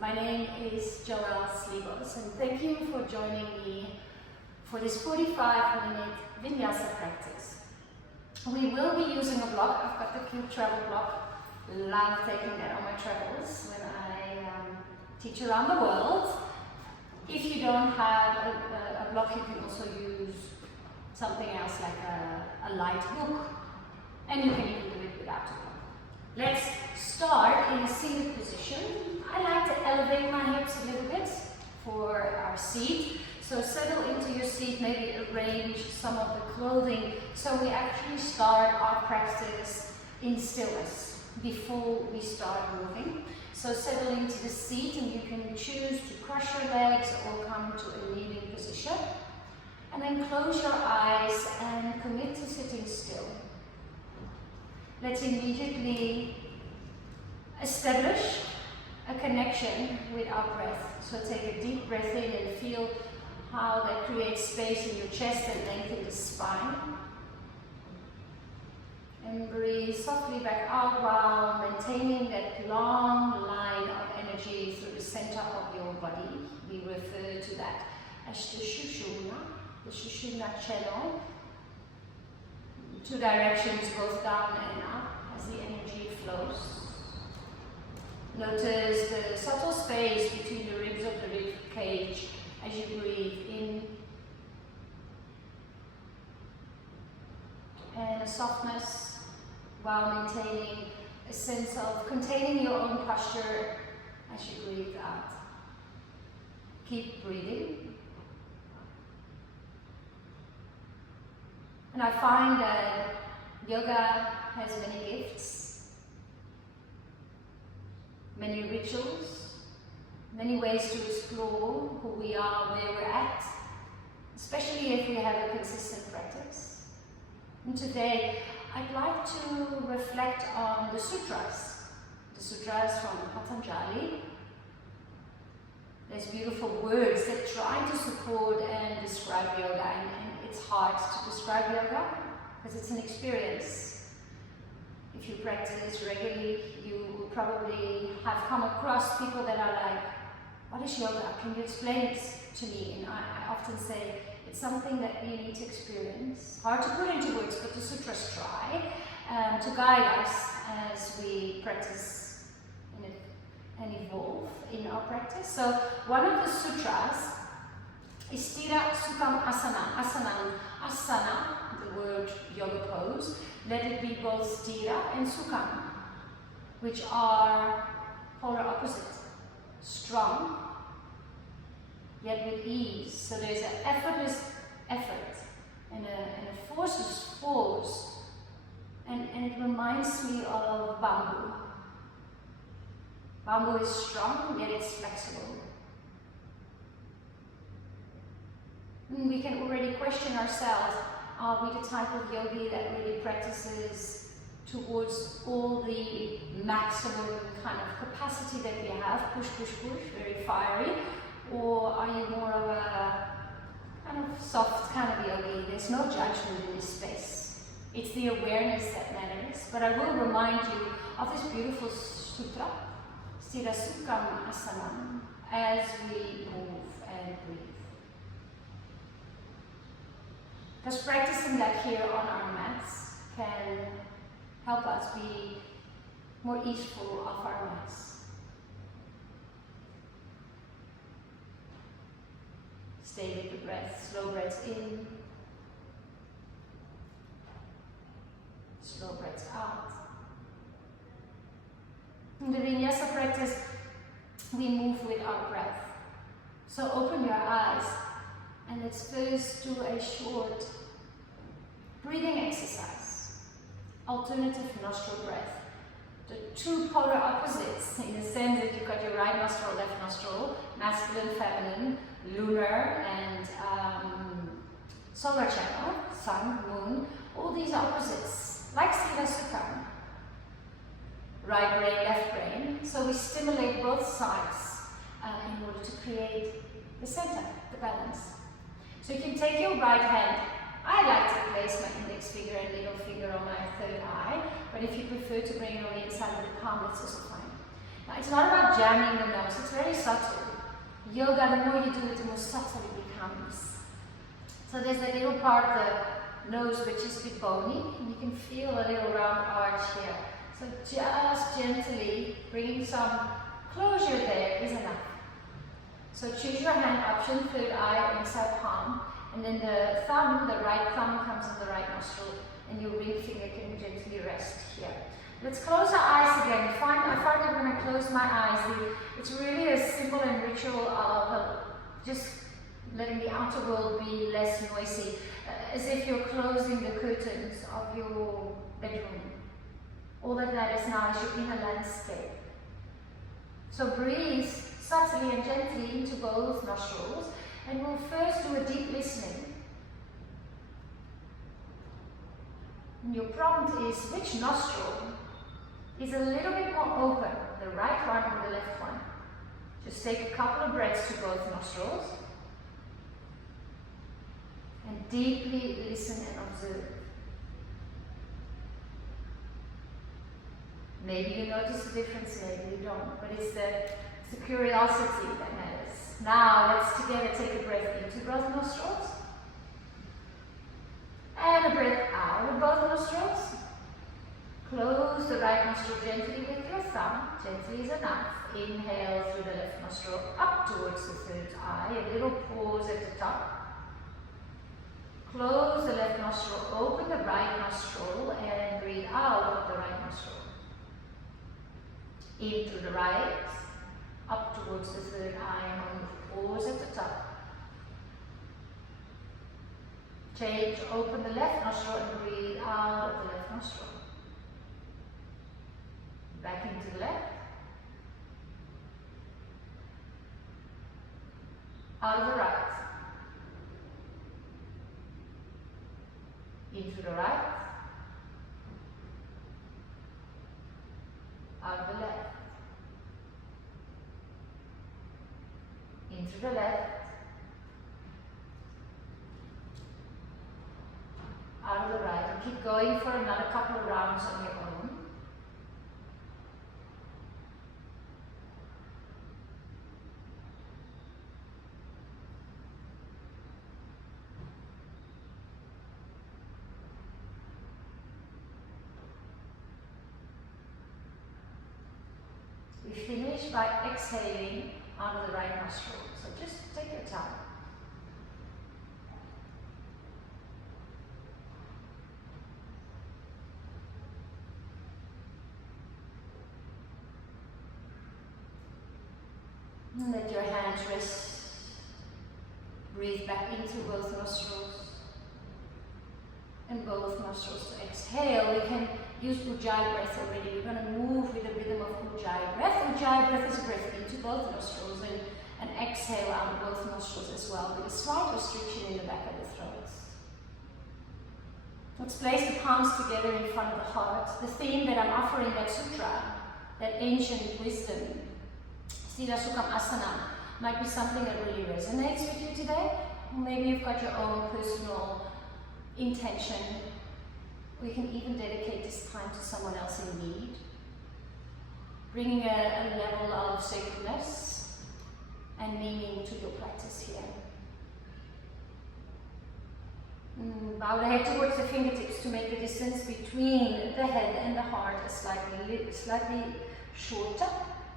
My name is Joelle Slibos, and thank you for joining me for this 45-minute Vinyasa practice. We will be using a block. I've got the cube travel block. Love taking that on my travels when I teach around the world. If you don't have a block, you can also use something else like a light book, and you can even do it without a block. Let's start in a seated position. I like to elevate my hips a little bit for our seat. So settle into your seat, maybe arrange some of the clothing. So we actually start our practice in stillness before we start moving. So settle into the seat, and you can choose to cross your legs or come to a kneeling position. And then close your eyes and commit to sitting still. Let's immediately establish a connection with our breath. So take a deep breath in and feel how that creates space in your chest and lengthen the spine. And breathe softly back out while maintaining that long line of energy through the center of your body. We refer to that as the Sushumna channel. Two directions, both down and up, as the energy flows. Notice the subtle space between the ribs of the rib cage as you breathe in, and a softness while maintaining a sense of containing your own posture as you breathe out. Keep breathing. And I find that yoga has many gifts, many rituals, many ways to explore who we are, where we're at, especially if we have a consistent practice. And today, I'd like to reflect on the sutras from Patanjali. There's beautiful words that try to support and describe yoga, and it's hard to describe yoga because it's an experience. If you practice regularly, you will probably have come across people that are like, what is yoga? Can you explain it to me? And I often say, it's something that you need to experience. Hard to put into words, but the sutras try to guide us as we practice and evolve in our practice. So one of the sutras is Stira Sukham Asana. Asana, the word yoga pose, let it be both Stira and Sukham, which are polar opposite. Strong, yet with ease. So there's an effortless effort and a forceless force. And it reminds me of bamboo. Bamboo is strong, yet it's flexible. And we can already question ourselves, are we the type of yogi that really practices towards all the maximum kind of capacity that we have, push, push, push, very fiery, or are you more of a kind of soft kind of yogi? There's no judgment in this space. It's the awareness that matters. But I will remind you of this beautiful sutra, Stira Sukham Asana, as we move and breathe. Because practicing that here on our mats can help us be more easeful of our mats. Stay with the breath, slow breaths in, slow breaths out. In the Vinyasa practice, we move with our breath. So open your eyes and let's first do a short breathing exercise. Alternative nostril breath. The two polar opposites in the sense that you've got your right nostril, left nostril, masculine, feminine, lunar and solar channel, sun, moon, all these opposites, like Stira Sukham. Right brain, left brain. So we stimulate both sides in order to create the center, the balance. So you can take your right hand. I like to place my index finger and middle finger on my third eye, but if you prefer to bring it on the inside of the palm, that's also fine. Now, it's not about jamming the nose, it's very subtle. Yoga, the more you do it, the more subtle it becomes. So there's that little part of the nose which is a bit bony, and you can feel a little round arch here. So just gently bringing some closure there is enough. So choose your hand option, third eye, inside palm, and then the thumb, the right thumb comes on the right nostril, and your ring finger can gently rest here. Let's close our eyes again. I find that when I close my eyes, it's really a symbol and ritual of just letting the outer world be less noisy, as if you're closing the curtains of your bedroom. All that matters now is your inner landscape. So breathe subtly and gently into both nostrils, and we'll first do a deep listening. And your prompt is, which nostril is a little bit more open, the right one or the left one? Just take a couple of breaths to both nostrils and deeply listen and observe. Maybe you notice the difference, maybe you don't, but it's the curiosity that matters. Now let's together take a breath into both nostrils and a breath out of both nostrils. Close the right nostril gently with your thumb, gently is enough. Inhale through the left nostril up towards the third eye, a little pause at the top. Close the left nostril, open the right nostril and breathe out of the right nostril. In through the right, up towards the third eye, and pause at the top. Change, open the left nostril and breathe out of the left nostril. Back into the left. Out of the right. Into the right. Out of the left. Into the left. Out of the right. And keep going for another couple of rounds on your own. We finish by exhaling out of the right nostril. So just take your time. And let your hands rest. Breathe back into both nostrils. And both nostrils to exhale. We can use Ujjayi breath already. We're going to move with the rhythm of Ujjayi breath. Ujjayi breath is a breath into both nostrils and exhale out of both nostrils as well, with a slight restriction in the back of the throat. Let's place the palms together in front of the heart. The theme that I'm offering, that sutra, that ancient wisdom, Sthira Sukham Asana, might be something that really resonates with you today. Maybe you've got your own personal intention. We can even dedicate this time to someone else in need, bringing a level of sacredness and meaning to your practice here. Bow the head towards the fingertips to make the distance between the head and the heart slightly shorter,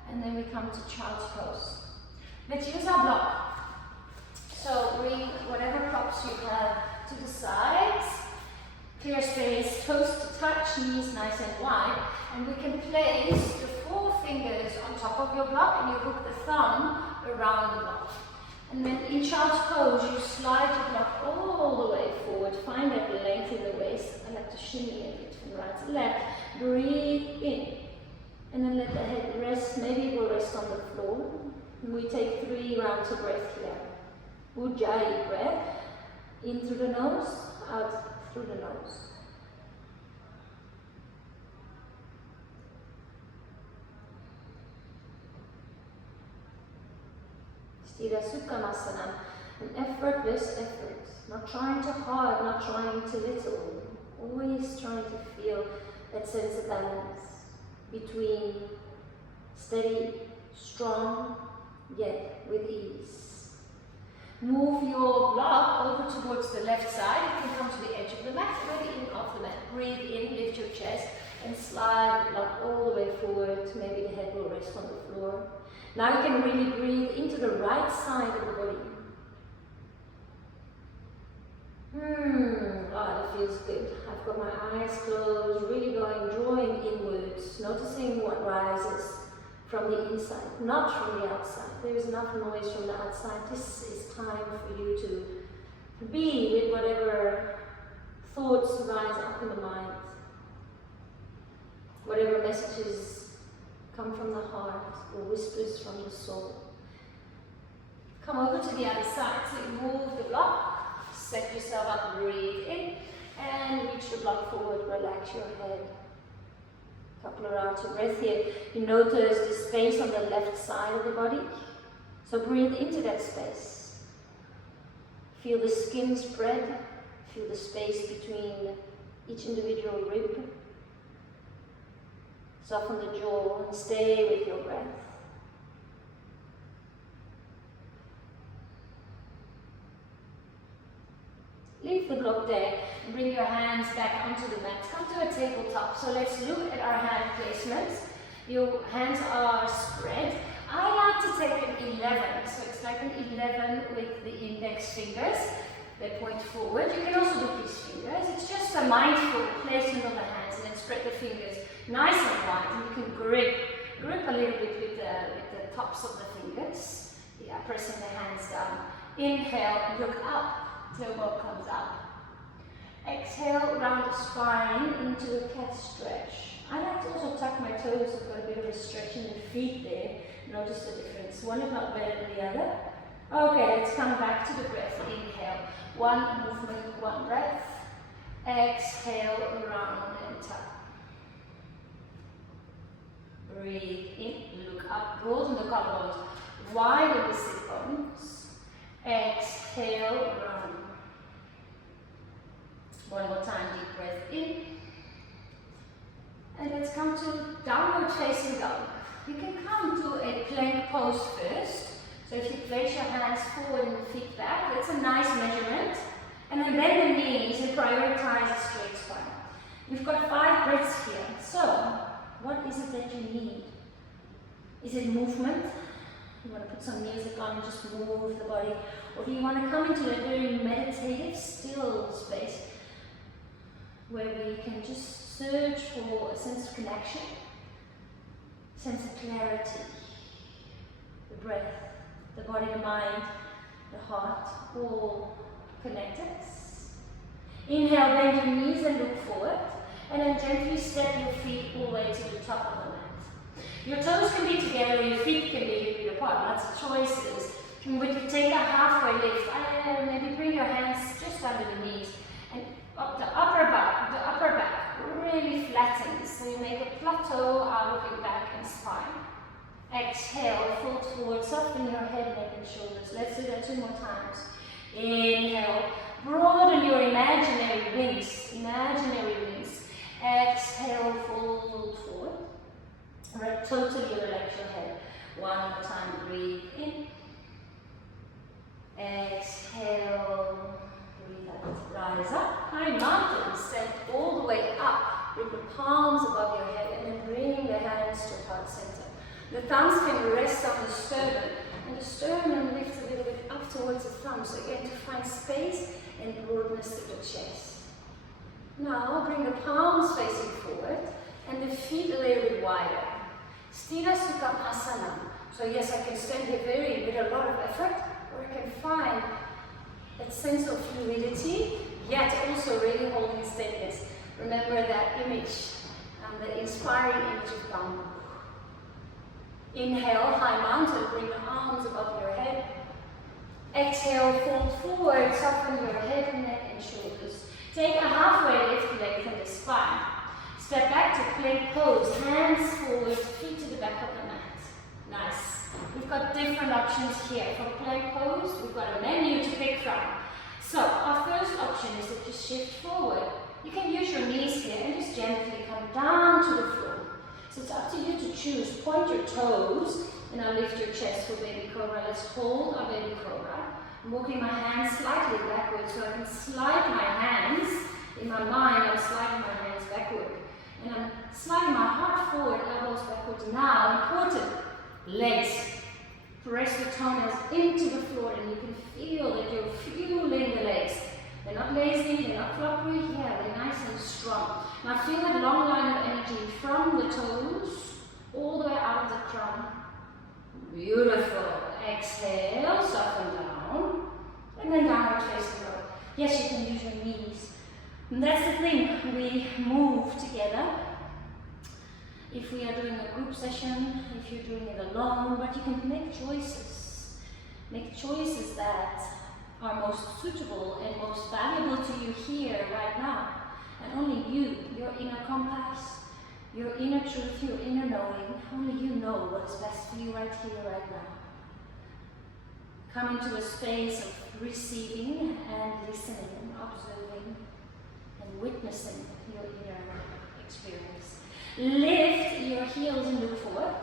and then we come to child's pose. Let's use our block. So bring whatever props you have to the sides. Clear space, toes to touch, knees nice and wide, and we can place the 4 fingers on top of your block, and you hook the thumb around the block. And then in child's pose, you slide your block all the way forward. Find that length in the waist. I like to shimmy a bit from right to left. Breathe in, and then let the head rest. Maybe it will rest on the floor. And we take 3 rounds of breath here. Ujjayi breath, in through the nose, out through the nose. Sthira Sukhamasana, an effortless effort, not trying too hard, not trying too little, always trying to feel that sense of balance between Steady, strong, yet with ease. Move your block over towards the left side. You can come to the edge of the mat, ready in off the mat. Breathe in, lift your chest, and slide the block all the way forward. Maybe the head will rest on the floor. Now you can really breathe into the right side of the body. Oh, that feels good. I've got my eyes closed, really drawing inwards, noticing what rises from the inside, not from the outside. There is enough noise from the outside. This is time for you to be with whatever thoughts rise up in the mind, whatever messages come from the heart or whispers from the soul. Come over to the other side. So you move the block, set yourself up, breathe in, and reach the block forward, relax your head. Couple of rounds of breath here. You notice the space on the left side of the body. So breathe into that space. Feel the skin spread. Feel the space between each individual rib. Soften the jaw and stay with your breath. Leave the block there and bring your hands back onto the mat. Come to a tabletop. So let's look at our hand placements. Your hands are spread. I like to take an 11. So it's like an 11 with the index fingers. They point forward. You can also do these fingers. It's just a mindful placement of the hands, and then spread the fingers nice and wide. And you can grip a little bit with the tops of the fingers. Yeah, pressing the hands down. Inhale, look up. Tailbone comes up. Exhale, round the spine into a cat stretch. I like to also tuck my toes. I've got a bit of a stretch in the feet there. Notice the difference. One is not better than the other. Okay, let's come back to the breath. Inhale. One movement, one breath. Exhale, round and tuck. Breathe in, look up, broaden the collarbones, widen the sit bones. Exhale, round. One more time, deep breath in. And let's come to downward facing dog. You can come to a plank pose first. So if you place your hands forward and the feet back, that's a nice measurement. And then bend the knees and prioritize a straight spine. You've got 5 breaths here. So, what is it that you need? Is it movement? You want to put some music on and just move the body? Or do you want to come into a very meditative, still space where we can just search for a sense of connection, sense of clarity, the breath, the body, the mind, the heart, all connected. Inhale, bend your knees and look forward, and then gently step your feet all the way to the top of the mat. Your toes can be together, your feet can be a bit apart, lots of choices. And when you take a halfway lift, maybe bring your hands just under the knees and up the upper back really flattens. So you make a plateau out of your back and spine. Exhale, fold forward, soften your head, neck and shoulders. Let's do that 2 more times. Inhale, broaden your imaginary wings. Exhale, fold forward. Totally relax your head. One more time, breathe in. Exhale, breathe out. Rise up, high mountain, stand all the way up. Bring the palms above your head and then bring the hands to heart center. The thumbs can rest on the sternum, and the sternum lifts a little bit up towards the thumbs. So again, to find space and broadness to the chest. Now bring the palms facing forward and the feet a little bit wider. Sthira Sukhamasana. So yes, I can stand here with a lot of effort, or I can find that sense of fluidity, yet also really holding steadiness. Remember that image, the inspiring image of Bamboo. Inhale, high mountain, bring the arms above your head. Exhale, fold forward, soften your head, neck and shoulders. Take a halfway lift, lengthen the spine. Step back to plank pose, hands forward, feet to the back of the mat. Nice. We've got different options here. For plank pose, we've got a menu to pick from. So, our first option is to just shift forward. You can use your knees here and just gently come down to the floor. So it's up to you to choose. Point your toes and now lift your chest for baby cobra. Let's hold our baby cobra. I'm walking my hands slightly backwards so I can slide my hands. In my mind, I'm sliding my hands backward. And I'm sliding my heart forward, elbows backwards. Now, important, legs. Press the toenails into the floor and you can feel that you're fueling the legs. They're not lazy, they're not floppy, yeah, they're nice and strong. Now feel that long line of energy from the toes all the way out of the crown. Beautiful. Exhale, soften down, and then downward facing dog. Yes, you can use your knees. And that's the thing, we move together. If we are doing a group session, if you're doing it alone, but you can make choices. Make choices that are most suitable and most valuable to you here, right now. And only you, your inner compass, your inner truth, your inner knowing, only you know what is best for you right here, right now. Come into a space of receiving and listening and observing and witnessing your inner experience. Lift your heels and look forward.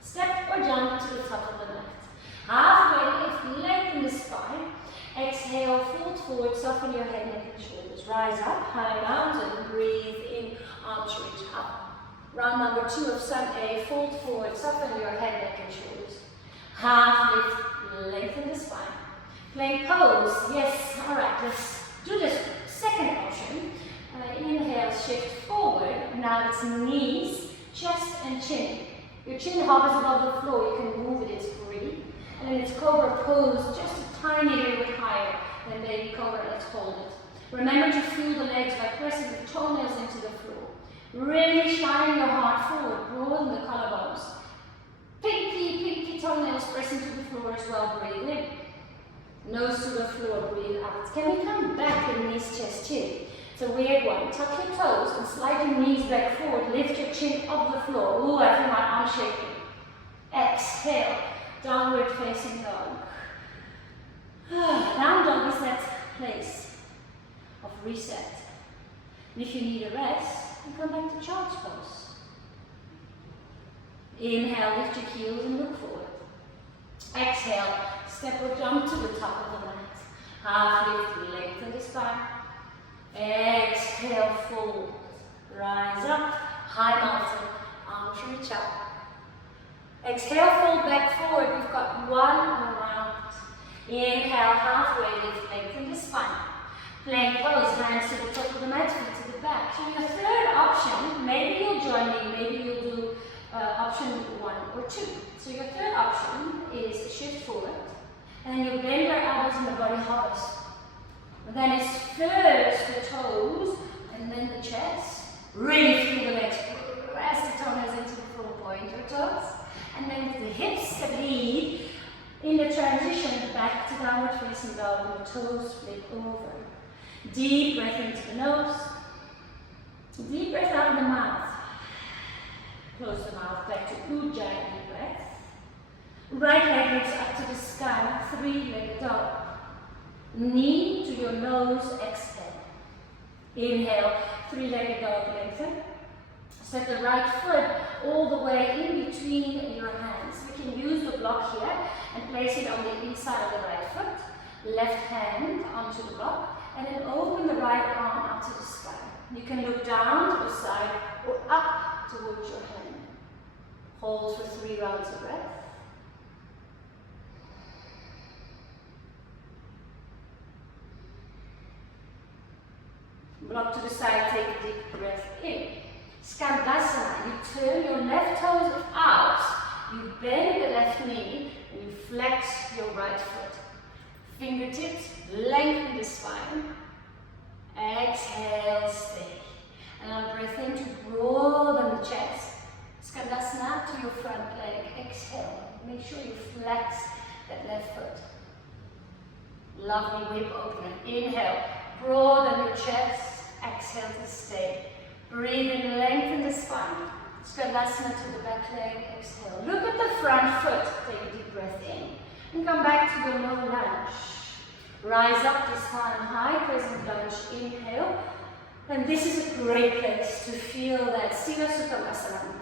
Step or jump to the top of the mat. Halfway lift, lengthen the spine. Exhale, fold forward, soften your head, neck and shoulders. Rise up, high mountain, breathe in, arms reach up. Round number 2 of sun A, fold forward, soften your head, neck and shoulders. Half lift, lengthen the spine. Plank pose, yes, alright, let's do this second option. Inhale, shift forward. Now it's knees, chest and chin. Your chin hovers above the floor, you can move it, it's free. And then it's cobra pose, just a tiny little bit higher than baby cobra, let's hold it. Remember to feel the legs by pressing the toenails into the floor. Really shine your heart forward, broaden the collarbones. Pinky toenails press into the floor as well, breathe in. Nose to the floor, breathe out. Can we come back in knees, chest, chin? It's a weird one. Tuck your toes and slide your knees back forward. Lift your chin off the floor. Ooh, I feel my arm shaking. Exhale. Downward facing dog. Down dog is that place of reset. And if you need a rest, you come back to child's pose. Inhale, lift your heels and look forward. Exhale, step or jump to the top of the mat. Half lift, lengthen the spine. Exhale, fold. Rise up, high mountain, arms reach up. Exhale, fold back forward. We've got one more round. Inhale, halfway lift, lengthen the spine. Plank pose, hands to the top of the mat, feet to the back. So your third option, maybe you'll join me, maybe you'll do option 1 or 2. So your third option is shift forward, and then you bend your elbows and the body hovers. And then it's first the toes, and then the chest. Really feel the legs. Press the toenails into the floor, point your toes. And then with the hips that lead in the transition back to downward facing dog, and the toes split over. Deep breath into the nose. Deep breath out of the mouth. Close the mouth back to Ujjayi deep breath. Right leg lifts up to the sky, 3-legged dog. Knee to your nose, exhale. Inhale, 3-legged dog, lengthen. Set the right foot all the way in between your hands. We can use the block here and place it on the inside of the right foot. Left hand onto the block, and then open the right arm up to the sky. You can look down to the side or up towards your hand. Hold for 3 rounds of breath. Block to the side, take a deep breath in. Skandasana, you turn your left toes out, you bend the left knee, and you flex your right foot. Fingertips, lengthen the spine. Exhale, stay. And now breath in to broaden the chest. Skandasana to your front leg. Exhale. Make sure you flex that left foot. Lovely whip opener. Inhale, broaden your chest. Exhale to stay. Breathe in, lengthen the spine. Skandasana to the back leg. Exhale. Look at the front foot. Take a deep breath in. And come back to your low lunge. Rise up this time, high crescent lunge. Inhale. And this is a great place to feel that Sila Sukha Vasana.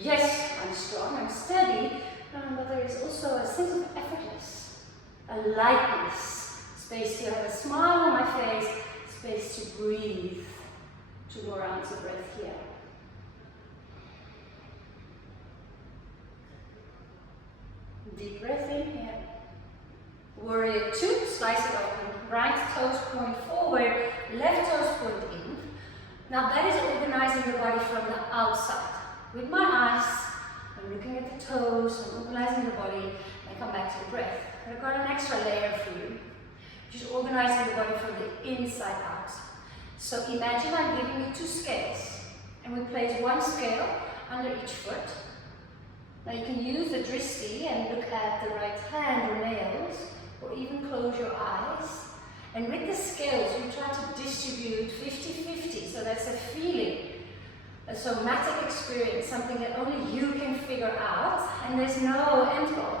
Yes, I'm strong, I'm steady, but there is also a sense of effortless, a lightness, space to have a smile on my face, space to breathe. 2 more rounds of breath here. Deep breath in here. Warrior 2, slice it open. Right toes point forward, left toes point in. Now that is organizing the body from the outside. With my eyes, I'm looking at the toes, I'm organizing the body, and come back to the breath. I've got an extra layer for you, which is organizing the body from the inside out. So imagine I'm giving you 2 scales, and we place 1 scale under each foot. Now you can use the dristi and look at the right hand or nails, or even close your eyes. And with the scales, we try to distribute 50-50, so that's a feeling, a somatic experience, something that only you can figure out, and there's no end goal.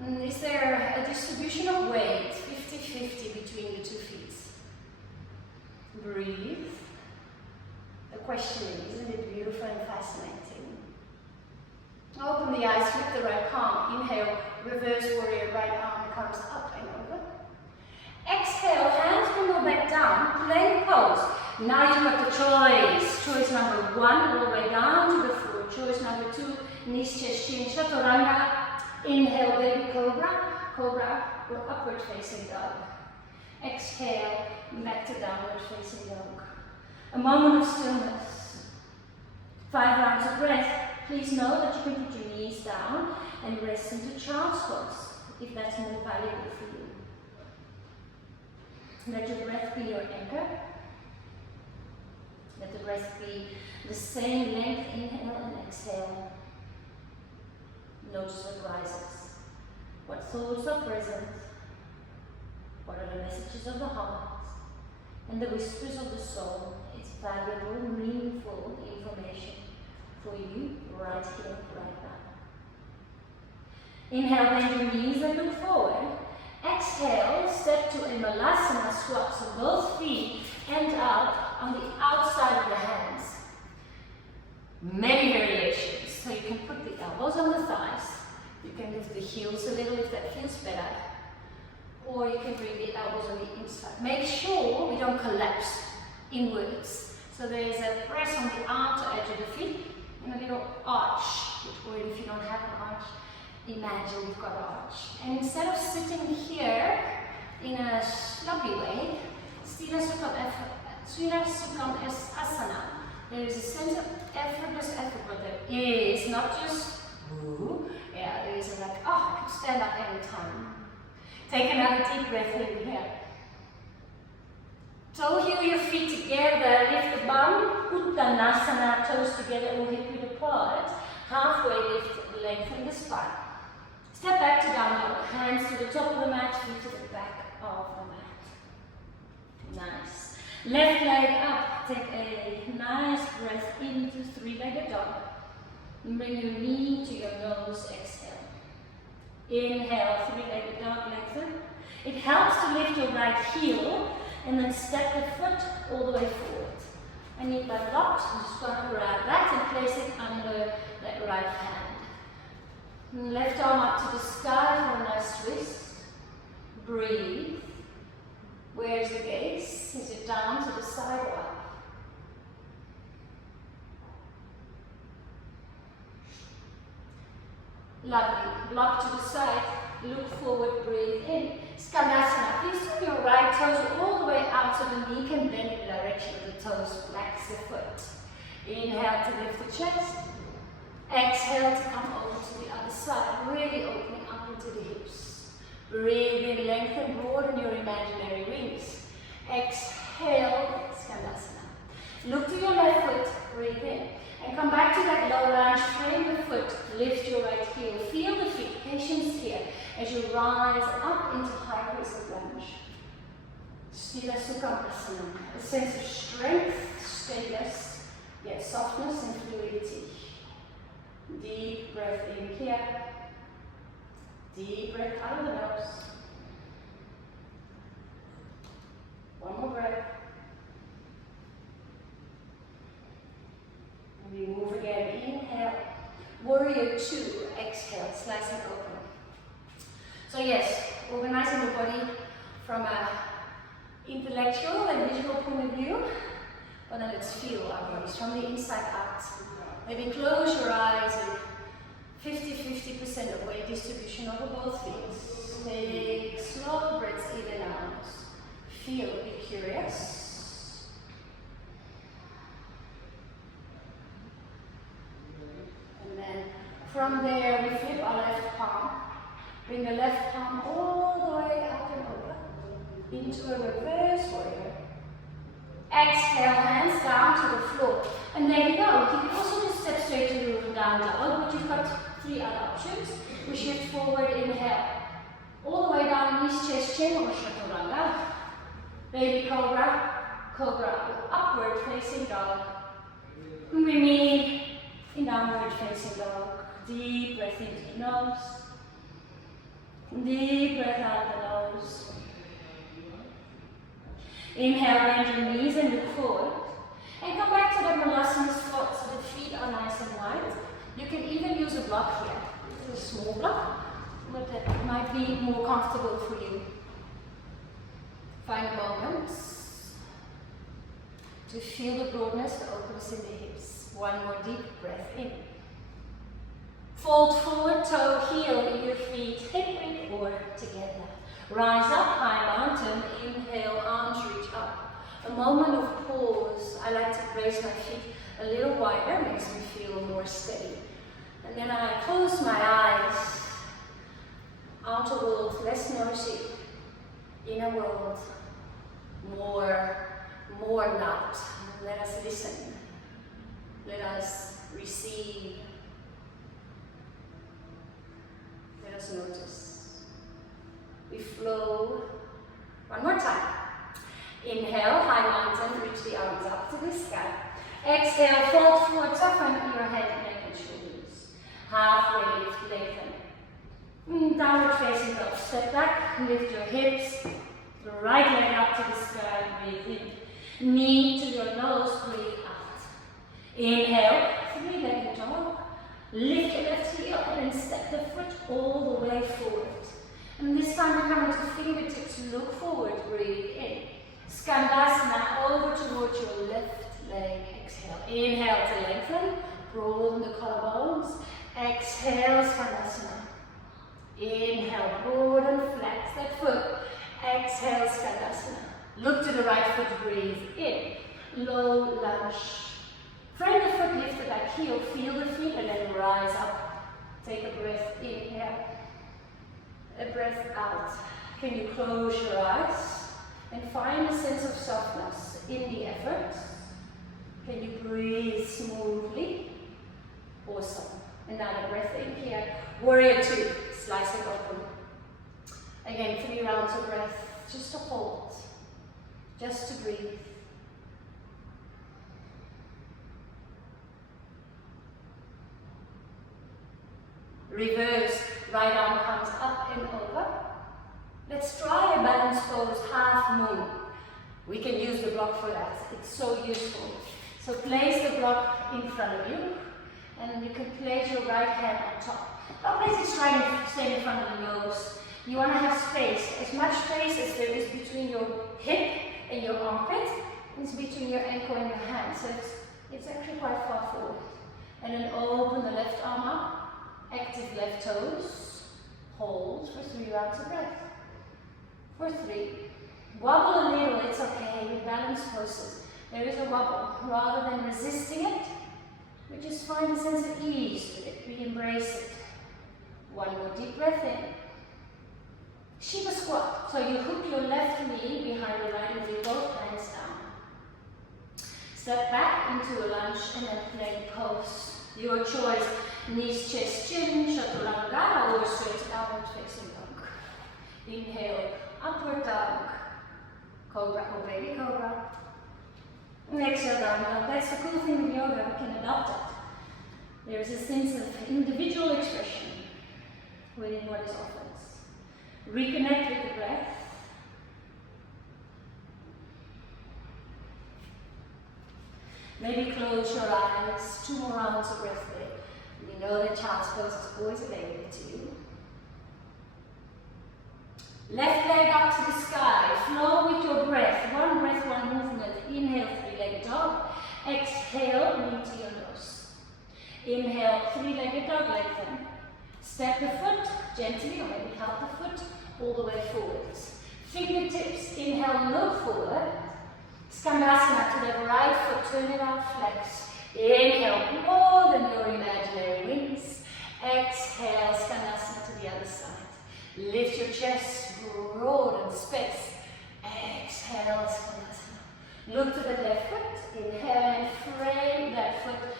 And is there a distribution of weight, 50-50 between the 2 feet? Breathe. The questioning, isn't it beautiful and fascinating? Open the eyes, flip the right palm, inhale, reverse warrior, right arm comes up and over. Exhale, hands can go back down, plank pose. Now you've got the choice. Choice number 1, all the way down to the floor. Choice number 2, knees, chest, chin, chaturanga. Inhale, baby cobra. Cobra or upward facing dog. Exhale, back to downward facing dog. A moment of stillness. 5 rounds of breath. Please know that you can put your knees down and rest into child's pose if that's more valuable for you. Let your breath be your anchor. Let the breath be the same length, inhale and exhale. Notice what rises. What thoughts are present. What are the messages of the heart and the whispers of the soul. It's valuable, meaningful information for you right here, right now. Inhale, bend your knees and look forward. Exhale, step to a malasana squat, so both feet end up on the outside of the hands. Many variations, so you can put the elbows on the thighs, you can lift the heels a little if that feels better, or you can bring the elbows on the inside. Make sure we don't collapse inwards, so there's a press on the outer edge of the feet and a little arch, or if you don't have an arch, imagine you've got an arch. And instead of sitting here in a sloppy way, Stila Sukham Asana, there is a sense of effortless effort, but there is not just, ooh, yeah, there is a like, oh, I can stand up anytime. Take another deep breath in here. Toe heel your feet together, lift the bum, Uttanasana, toes together or hip width apart. Halfway lift, lengthen the spine. Step back to down dog, hands to the top of the mat, feet to the back of the mat. Nice. Left leg up, take a nice breath into 3-legged dog. Bring your knee to your nose, exhale. Inhale, 3-legged dog, lengthen. It helps to lift your right heel and then step the foot all the way forward. I need my blocks, I'm just going to grab that and place it under that right hand. Left arm up to the sky for a nice twist. Breathe. Where's the gaze? Is it down to the side or up? Lovely. Block to the side. Look forward, breathe in. Skandasana. Please turn your right toes all the way out so the knee can bend in the direction of the toes. Flex the foot. Inhale to lift the chest. Exhale to come over to the other side, really opening up into the hips. Breathe in, lengthen, broaden your imaginary wings. Exhale, Skandasana. Look to your left foot, breathe in. And come back to that low lunge, frame the foot, lift your right heel. Feel the feet, patience here, as you rise up into high crescent lunge. Stila Sukham Asana, a sense of strength, steadiness, yet softness and fluidity. Deep breath in here. Deep breath out of the nose. One more breath. And we move again. Inhale. warrior two. Exhale, slice it open. So yes, organizing the body from an intellectual and visual point of view, but then let's feel our bodies from the inside out. Maybe close your eyes and 50-50% of weight distribution over both feet. Take slow breaths in and out. Feel, be curious. And then from there we flip our left palm. Bring the left palm all the way up and over into a reverse warrior. Exhale, hands down to the floor. And there you go. You can also just step straight to the down dog, but you've got 3 other options. We shift forward, inhale. All the way down, knees, chest, chin, or chaturanga. Baby cobra, cobra, or upward facing dog. And we meet in downward facing dog. Deep breath into the nose. Deep breath out the nose. Inhale, bend your knees and look forward. And come back to the Malasana squat so the feet are nice and wide. You can even use a block here. It's a small block, but that might be more comfortable for you. Find a moment to feel the broadness, the openness in the hips. One more deep breath in. Fold forward, toe, heel in your feet, hip width or together. Rise up, high mountain, inhale, arms reach up. A moment of pause. I like to raise my feet a little wider, makes me feel more steady. And then I close my eyes. Outer world, less noisy. Inner world, more loud. Let us listen. Let us receive. Let us notice. We flow. One more time. Inhale, high mountain, reach the arms up to the sky. Exhale, fold forward, soften your head, neck and shoulders. Halfway lift, lengthen. Downward facing dog. Step back, lift your hips. The right leg up to the sky, breathe in. Knee to your nose, breathe out. Inhale, 3-legged dog. Lift your left heel and then step the foot all the way forward. And this time we come into fingertips, look forward, breathe in. Skandasana, over towards your left leg, exhale. Inhale to lengthen, broaden the collarbones. Exhale, Skandasana. Inhale, broaden, flex that foot. Exhale, Skandasana. Look to the right foot, breathe in. Low lunge. Frame the foot, lift the back heel, feel the feet, and then rise up. Take a breath in here. A breath out. Can you close your eyes and find a sense of softness in the effort? Can you breathe smoothly? Awesome. Another breath in here. Warrior two. Slice it open. Again, 3 rounds of breath. Just to hold. Just to breathe. Reverse, right arm comes up and over. Let's try a balance pose, half moon. We can use the block for that. It's so useful. So place the block in front of you, and you can place your right hand on top. Don't place it straight in front of the nose. You want to have space, as much space as there is between your hip and your armpit. It's between your ankle and your hand, so it's actually quite far forward. And then open the left arm up. Active left toes. Hold for 3 rounds of breath. For 3. Wobble a little, it's okay. We balance poses. There is a wobble. Rather than resisting it, we just find a sense of ease with it. We embrace it. 1 more deep breath in. Shiva squat. So you hook your left knee behind the right and bring both hands down. Step back into a lunge and then plank pose. Your choice. Knees, chest, chin, chaturanga, or straight downward facing dog. Inhale, upward dog, cobra or baby cobra. And exhale, down dog. That's the cool thing with yoga, we can adopt it. There's a sense of individual expression within what is offered. Reconnect with the breath. Maybe close your eyes. 2 more rounds of breath there. You know that child's pose is always available to you. Left leg up to the sky. Flow with your breath. One breath, one movement. Inhale, three-legged dog. Exhale, knee to your nose. Inhale, three-legged dog, lengthen. Step the foot gently, or maybe help the foot all the way forwards. Fingertips, inhale, look forward. Skandasana to the right foot, turn it out, flex. Inhale, broaden your imaginary wings. Exhale, Skandasana to the other side. Lift your chest, broaden space. Exhale, Skandasana. Look to the left foot, inhale and frame that foot.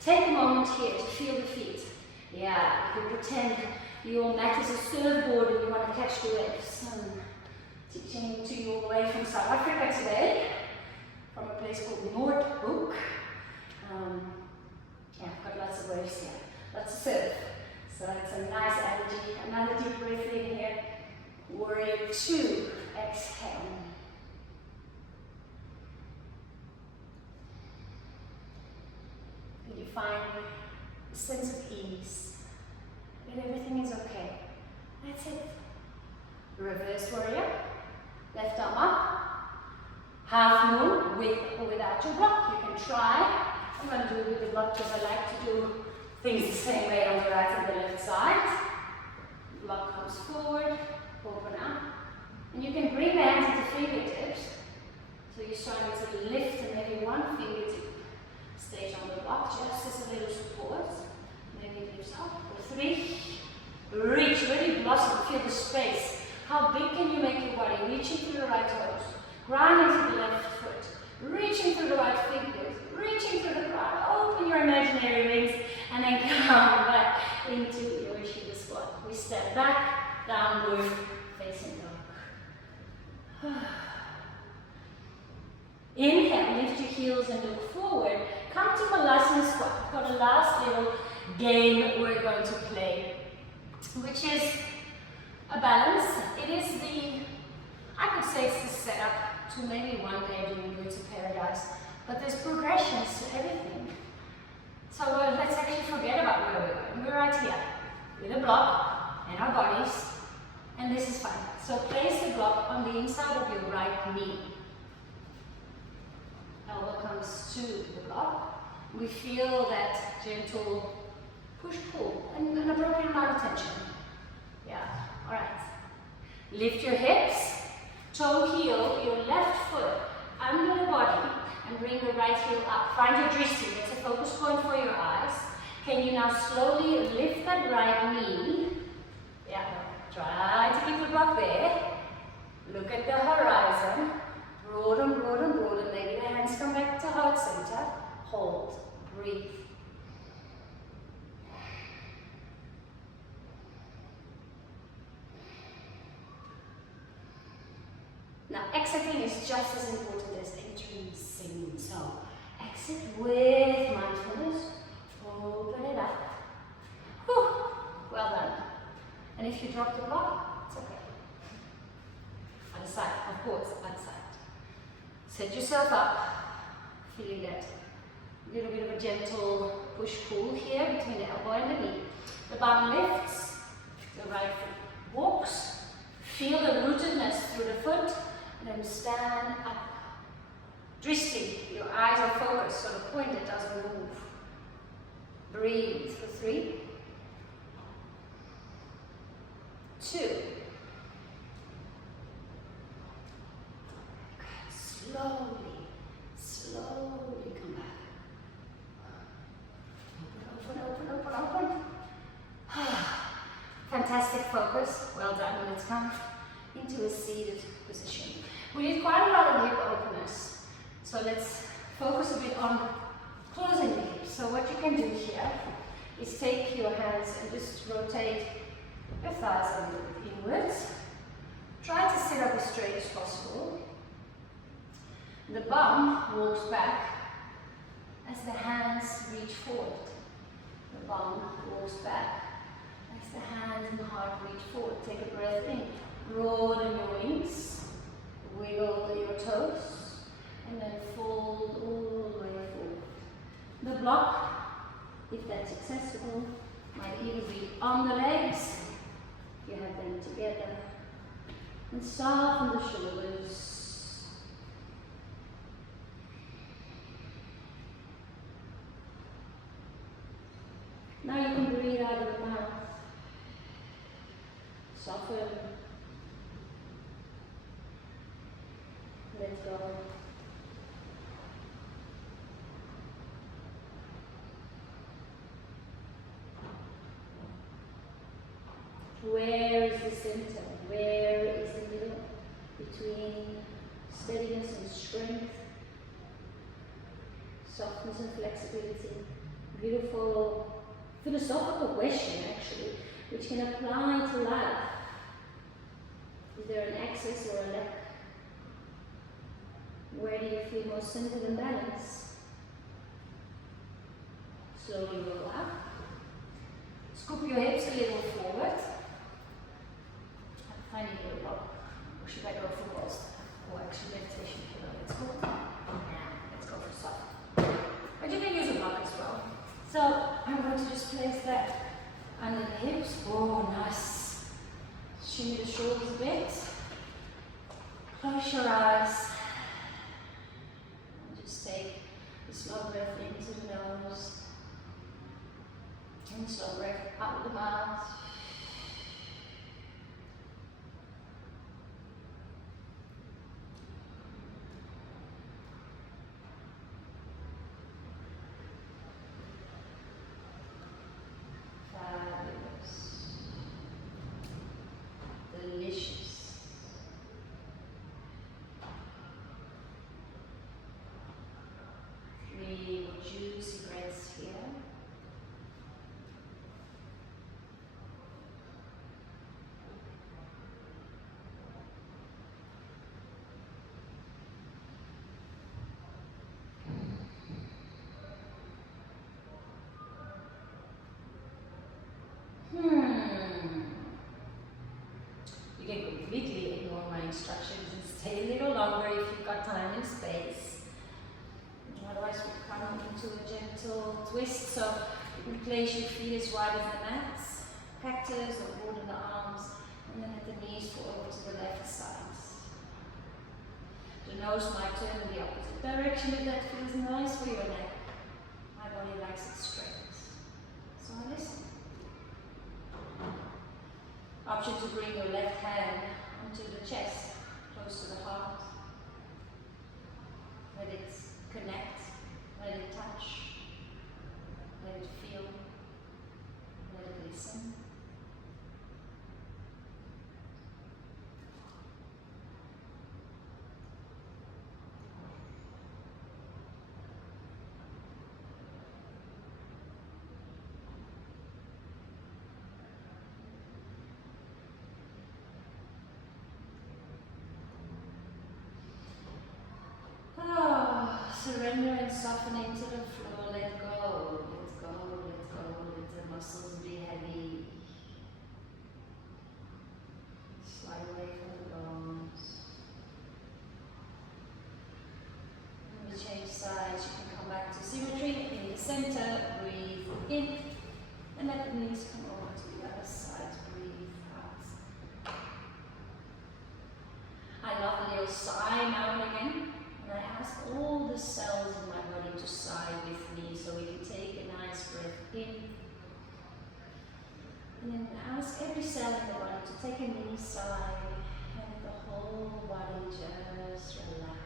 Take a moment here to feel the feet. Yeah, you can pretend your mat is a surfboard and you want to catch the waves. Teaching to you all the way from South Africa today, from a place called Noordhoek. Yeah, I've got lots of waves here, lots of surf. So it's a nice energy. Another deep breath in here. Warrior two. Exhale. And you find a sense of ease. That everything is okay. That's it. Reverse warrior. Left arm up. Half moon with or without your block. You can try. I'm going to do it with the block because I like to do things the same way on the right and the left side. Block comes forward, open up. And you can bring the hands into fingertips. So you're starting to lift and maybe one fingertip stays on the block just as a little support. Maybe it lifts up for three. Reach, really blossom, feel the space. How big can you make your body? Reaching through the right toes, grounding through the left foot, reaching through the right fingers, reaching through the ground. Open your imaginary wings and then come back into your Shiva squat. We step back, downward, facing dog. Inhale, lift your heels and look forward. Come to Malasana squat. We've got a last little game we're going to play, which is a balance. It is I could say it's the setup to maybe one day doing Roots of Paradise, but there's progressions to everything. So let's actually forget about where we're going. We're right here with a block and our bodies, and this is fine. So place the block on the inside of your right knee. Elbow comes to the block. We feel that gentle push-pull and an appropriate amount of tension. Yeah, all right. Lift your hips, toe heel your left foot under the body and bring the right heel up. Find your drishti, that's a focus point for your eyes. Can you now slowly lift that right knee? Yeah, try to keep the block there. Look at the horizon. Broaden, broaden, broaden. Maybe the hands come back to heart center. Hold, breathe. Now exiting is just as important as entering. So exit with mindfulness. Open it up. Whew. Well done. And if you drop the block, it's okay. Other side, of course, other side. Set yourself up, feeling that little bit of a gentle push-pull here between the elbow and the knee. The bum lifts, the right foot walks. Feel the rootedness through the foot, and then stand up. Drishti, your eyes are focused, so the pointer doesn't move. Breathe for 3, 2. Slowly, slowly come back. Open, open, open, open, open. Fantastic focus. Well done. Let's come into a seated position. We need quite a lot of hip openness. So let's focus a bit on closing the hips. So what you can do here is take your hands and just rotate your thighs a little bit inwards. Try to sit up as straight as possible. The bum walks back as the hands reach forward. The bum walks back as the hands and heart reach forward. Take a breath in. Broaden your wings. Wiggle your toes. And then fold all the way forward. The block if that's accessible. Might even be on the legs. You have them together. And soften the shoulders. Now you can breathe out of the mouth. Soften. Let go. Where is the center? Where is the middle between steadiness and strength, softness and flexibility? Beautiful philosophical question, actually, which can apply to life. Is there an axis or a lack? Where do you feel more centered and balanced? Slowly roll up. Scoop your hips a little forward. I need a little rock. Or should I go for both? Or actually meditation. Let's go. Yeah, let's go for soft. But you can use a block as well. So I'm going to just place that under the hips. Oh, nice. Shimmy the shoulders a bit. Close your eyes. And just take a slow breath into the nose. And slow breath out the mouth. Delicious. 3 juicy breaths here. You can completely ignore my instructions and stay a little longer if you've got time and space. Otherwise we'll come into a gentle twist, so you can place your feet as wide as the mats, cactus or broaden the arms, and then let the knees fall over to the left side. The nose might turn in the opposite direction if that feels nice for your neck. My body likes it straight. So I listen. Option to bring your left hand onto the chest, close to the heart. Let it connect, let it touch, let it feel, let it listen. Surrender and soften into the floor. Let go, let go, let go. Let the muscles be heavy. Slide away from the bones. When we change sides, you can come back to symmetry in the center. Breathe in, and let the knees come over to the other side. Breathe out. I love a little sigh now and again. And I ask all the cells in my body to sigh with me, so we can take a nice breath in. And then ask every cell in the body to take a mini sigh, and the whole body just relax.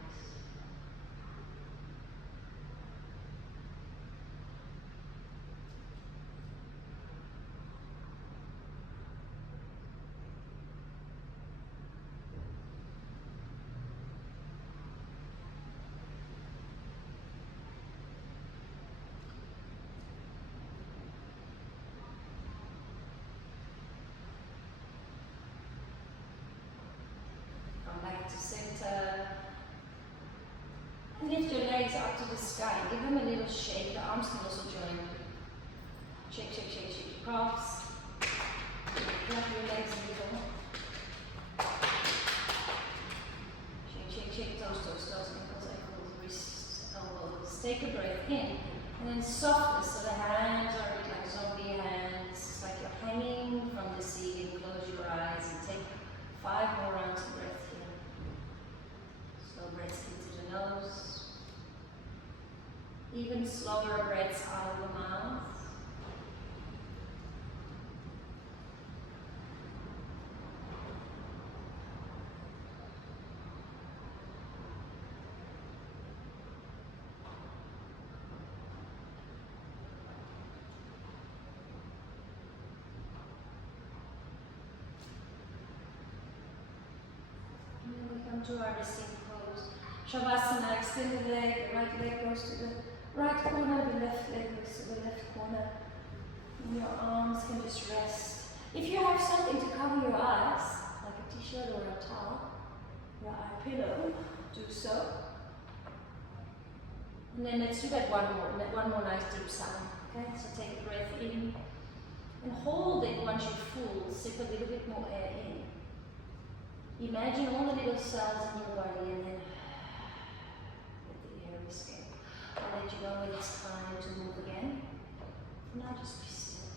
Back to center. And lift your legs up to the sky. Give them a little shake. The arms can also join. Shake, shake, shake, shake your calves. Clap your legs a little. Shake, shake, shake. Toes, toes, toes, ankles, ankles, wrists, elbows. Take a breath in. And then softness, so the hands to our resting pose. Shavasana, extend the leg, the right leg goes to the right corner, the left leg goes to the left corner. And your arms can just rest. If you have something to cover your eyes, like a t-shirt or a towel, your eye pillow, do so. And then let's do that one more nice deep sound. Okay, so take a breath in and hold it once you're full. Sip a little bit more air in. Imagine all the little cells in your body and then let the air escape. I'll let you know when it's time to move again. For now, just be still.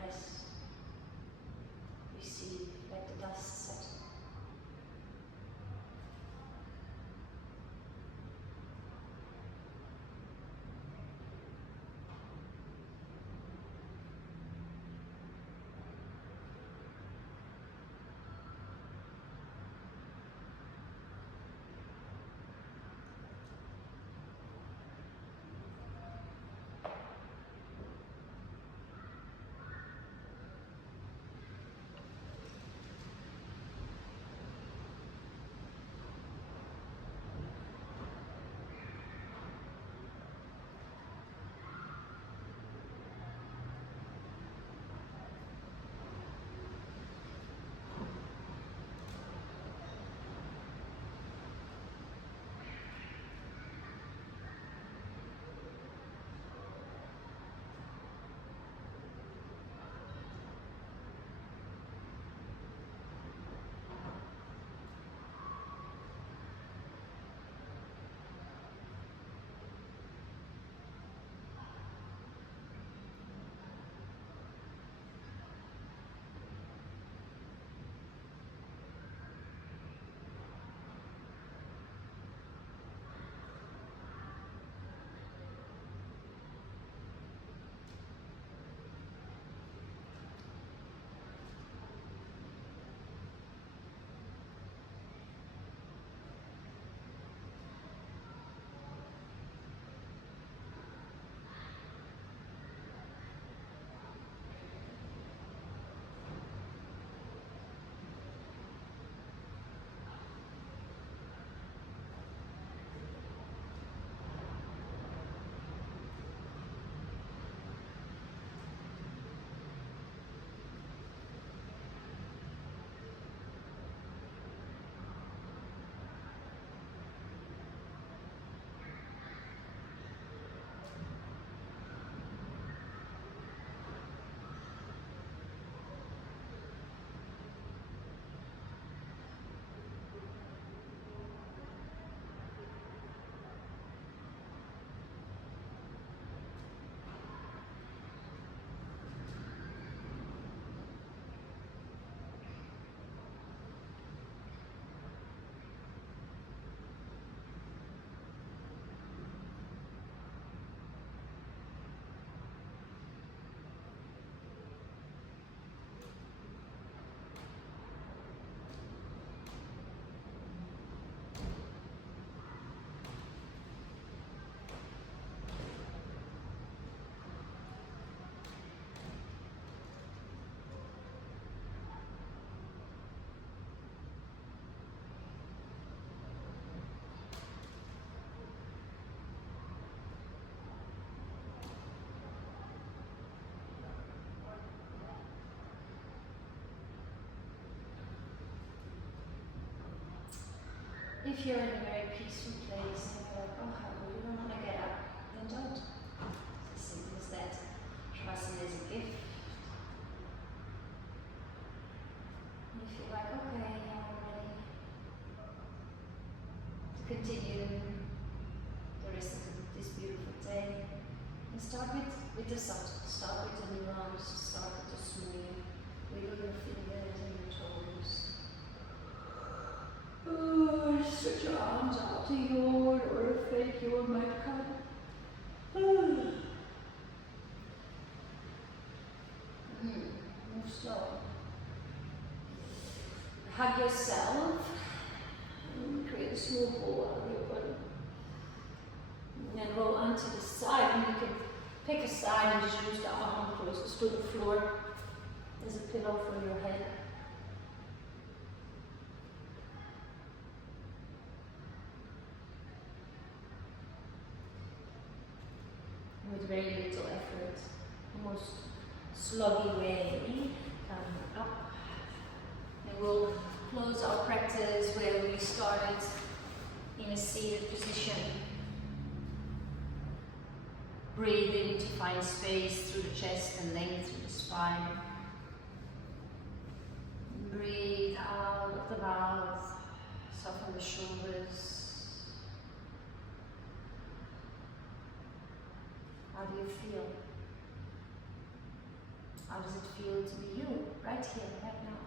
Rest. Receive. Let the dust settle. If you're in a very peaceful place and you're like, oh, I really don't want to get up, then don't. It's as simple as that. Shavasana is a gift. And if you're like, okay, I'm ready to continue the rest of this beautiful day, and start with the subtle. Start with the nuance, start with the smooth. Wiggle your fingers and your toes. Stretch your arms out to yawn or a fake yawn might come. Move slow. Hug yourself. Create a small ball out of your body. And then roll onto the side. And you can pick a side and just use the arm closest to the floor as a pillow for your head. very little effort, almost sloggy way. Come up. And we'll close our practice where we started in a seated position. Breathe in to find space through the chest and length through the spine. Breathe out of the mouth, soften the shoulders. How do you feel? How does it feel to be you, right here, right now?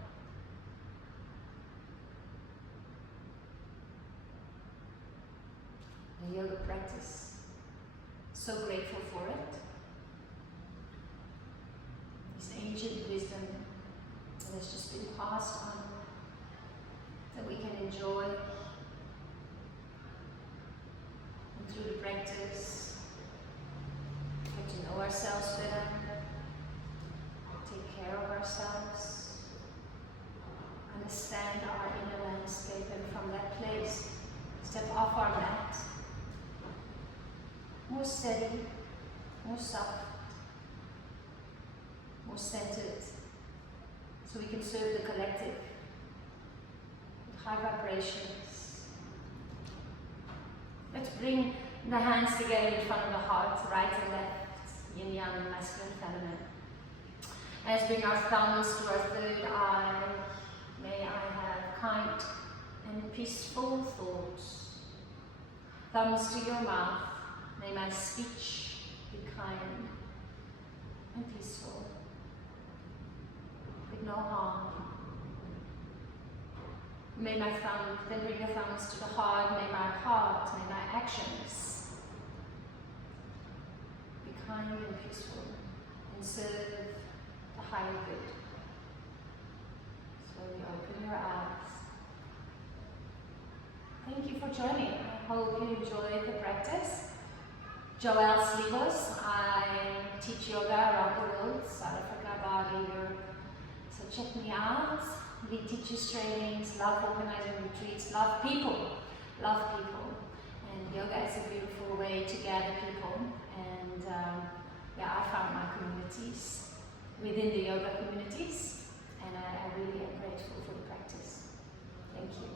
The yoga practice, so grateful for it. This ancient wisdom that has just been passed on, that we can enjoy. And through the practice, get to know ourselves better, take care of ourselves, understand our inner landscape, and from that place, step off our mat, more steady, more soft, more centered, so we can serve the collective with high vibrations. Let's bring the hands together in front of the heart, right and left, yin yang, masculine, feminine. Let's bring our thumbs to our third eye. May I have kind and peaceful thoughts. Thumbs to your mouth. May my speech be kind and peaceful, with no harm. May my thumb, then bring your thumbs to the heart. May my heart, may my actions be kind and peaceful and serve the higher good. Slowly open your eyes. Thank you for joining. I hope you enjoyed the practice. Joelle Slivos. I teach yoga around the world, South Africa, Bali, Europe. So check me out. Lead teachers trainings, love organizing retreats, love people. And yoga is a beautiful way to gather people. And yeah, I found my communities within the yoga communities, and I really am grateful for the practice. Thank you.